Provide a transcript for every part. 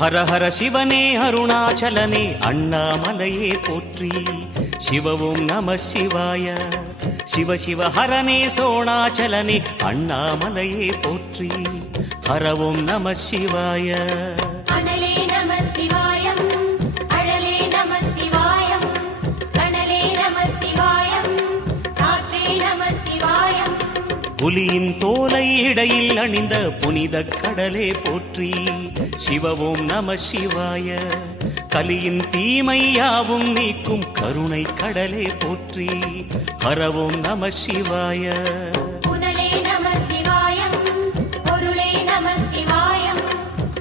ஹர ஹர சிவனே அருணாச்சலனே அண்ணாமலையே போற்றி. சிவவும் நம சிவாய. சிவ சிவ ஹரனே சோணாச்சலனே அண்ணாமலையே போற்றி. ஹரவும் நம சிவாய. அனலே நம சிவாயம், அழலே நம சிவாயம், கனலே நம சிவாயம், காற்றே நம சிவாயம். புலியின் தோலை இடையில் அணிந்த புனித கடலே போற்றி. சிவவும் நம சிவாய. கலியின் தீமையாவும் நீக்கும் கருணை கடலே போற்றி. ஹரவும் நம சிவாய. புனலே நம சிவாயம், பொருளே நம சிவாயம்,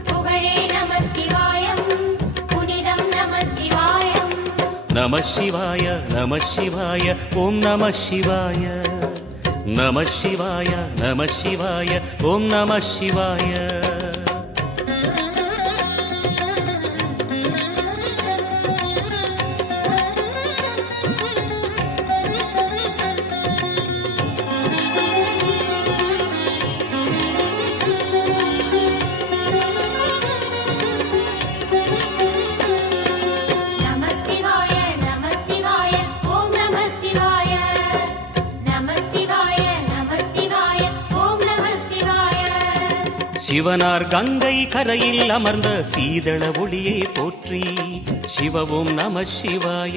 புகழே நம சிவாயம், புனிதம் நம சிவாயம். நம சிவாய நம சிவாய ஓம் நம சிவாய. நம சிவாய நம சிவாய ஓம் நம சிவாய. சிவனார் கங்கை கரையில் அமர்ந்த சீதள ஒளியை போற்றி. சிவவும் நம சிவாய.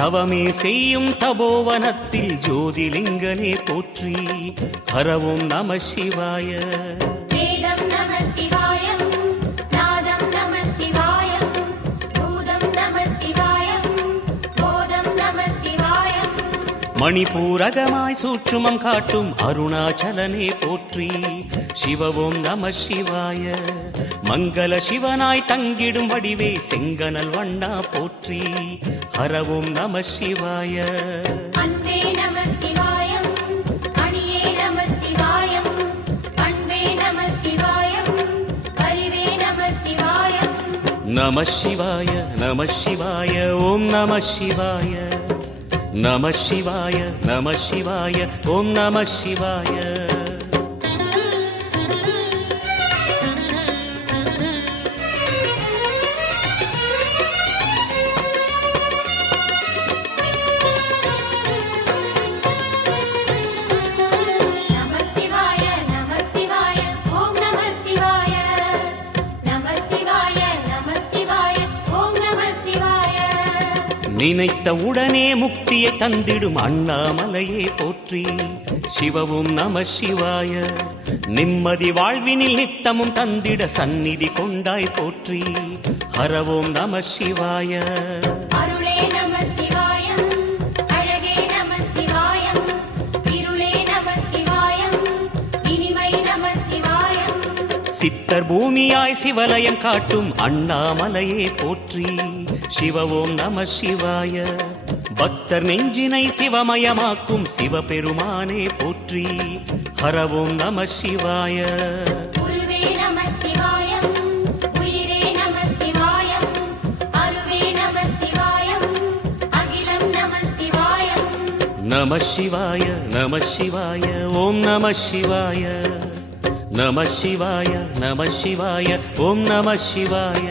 தவமே செய்யும் தபோவனத்தில் ஜோதிலிங்கனே போற்றி. ஹரவும் நம சிவாய. வேதம் நம சிவாயம், நாதம் நம சிவாயம், பூதம் நம சிவாயம், போதம் நம சிவாயம். மணிபூரகமாய் சூட்சுமம் காட்டும் அருணாச்சலனே போற்றி. சிவவும் நம சிவாய. மங்கள சிவனாய் தங்கிடும் வடிவே செங்கனல் வண்ணா போற்றி. ஹரவும் நம சிவாய. அன்பே நம சிவாயம், அணியே நம சிவாயம், அன்பே நம சிவாயம், அறிவே நம சிவாயம். நம சிவாய நம சிவாய ஓம் நம சிவாய. நம சிவாய நம சிவாய ஓம் நம சிவாய. நினைத்த உடனே முக்தியை தந்திடும் அண்ணாமலையே போற்றி. சிவவும் நம சிவாய. நிம்மதி வாழ்வினில் நித்தமும் தந்திட சந்நிதி கொண்டாய் போற்றி. ஹரவும் நம சிவாய. அருளே நம சிவாயம், அழகே நம சிவாயம், இருளே நம சிவாயம், இனிமை நம சிவாயம். சித்தர் பூமியாய் சிவலயம் காட்டும் அண்ணாமலையே போற்றி. சிவவும் நம சிவாய. பக்தர் நெஞ்சினை சிவமயமாக்கும் சிவபெருமானே போற்றி. ஹரவும் நம சிவாய. குருவே நம சிவாயம், உயிரே நம சிவாயம், அருவே நம சிவாயம், அகிலம் நம சிவாயம். நம சிவாய நம சிவாய ஓம் நம சிவாய. நம சிவாய நம சிவாய ஓம் நம சிவாய.